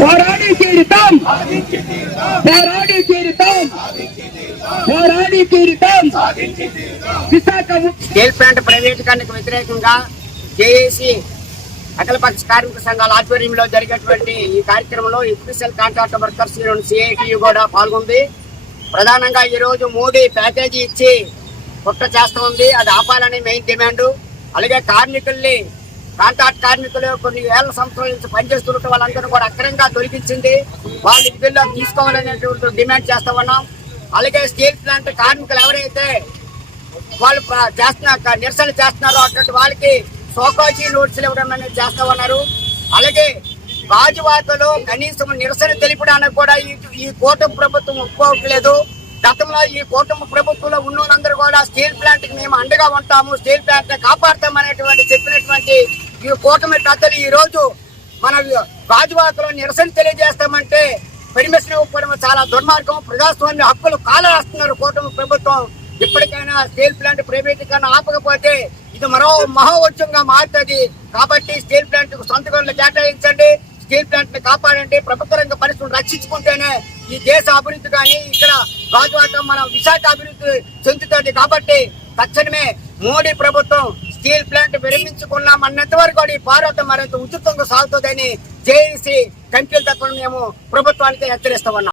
పోరాడి తీరుతాం పోరాడి తీరుతాం పోరాడి తీరుతాం విశాఖ స్టీల్ ప్లాంట్ ప్రైవేటీకరణకు వ్యతిరేకంగా జేఏసీ అఖిలపక్ష కార్మిక సంఘాల ఆధ్వర్యంలో జరిగేటువంటి ఈ కార్యక్రమంలో ఇఫిషియల్ కాంట్రాక్ట్ వర్కర్స్ సిఐటి కూడా పాల్గొంది. ప్రధానంగా ఈ రోజు మోడీ ప్యాకేజీ ఇచ్చి కుట్ర చేస్తూ ఉంది. అది ఆపాలని మెయిన్ డిమాండ్. అలాగే కార్మికుల్ని కాంట్రాక్ట్ కార్మికులు కొన్ని వేల సంవత్సరాల నుంచి పనిచేస్తున్న వాళ్ళందరూ కూడా అక్రమంగా దొరికించింది. వాళ్ళు విధుల్లో తీసుకోవాలనేటువంటి డిమాండ్ చేస్తా ఉన్నాం. అలాగే స్టీల్ ప్లాంట్ కార్మికులు ఎవరైతే వాళ్ళు చేస్తున్న నిరసన చేస్తున్నారో అటువంటి వాళ్ళకి సోకాజీ నోట్సులు ఇవ్వడం అనేది చేస్తా ఉన్నారు. అలాగే గాజువాకలో కనీసం నిరసన తెలిపడానికి కూడా ఈ కూటమి ప్రభుత్వం ఒప్పుకోవట్లేదు. గతంలో ఈ కూటమి ప్రభుత్వంలో ఉన్నోళ్ళందరూ కూడా స్టీల్ ప్లాంట్కి మేము అండగా ఉంటాము స్టీల్ ప్లాంట్ని కాపాడతామనేటువంటి అనేటువంటి చెప్పినటువంటి ఈ కూటమి పెద్దలు ఈ రోజు మన రాజువాకలో నిరసన తెలియజేస్తామంటే పర్మిషన్ ఇవ్వకపోవడం చాలా దుర్మార్గం. ప్రజాస్వామ్య హక్కులు కాలరాస్తున్నారు కూటమి ప్రభుత్వం. ఇప్పటికైనా స్టీల్ ప్లాంట్ ప్రైవేటీకరణ ఆపకపోతే ఇది మరో మహోత్సవంగా మారుతుంది. కాబట్టి స్టీల్ ప్లాంట్కు సొంత గనులు కేటాయించండి. స్టీల్ ప్లాంట్ని కాపాడండి. ప్రభుత్వ రంగ పరిస్థితులు రక్షించుకుంటేనే ఈ దేశ అభివృద్ధి కానీ ఇక్కడ గాజువాక మన విశాఖ అభివృద్ధి చెందుతుంది. కాబట్టి తక్షణమే మోడీ ప్రభుత్వం స్టీల్ ప్లాంట్ విరమించుకున్నామన్నంత వరకు కూడా ఈ పోరాటం మరింత ఉచితంగా సాగుతుందని జేఏసీ కంపెనీల తరఫున మేము ప్రభుత్వానికి హెచ్చరిస్తామన్నా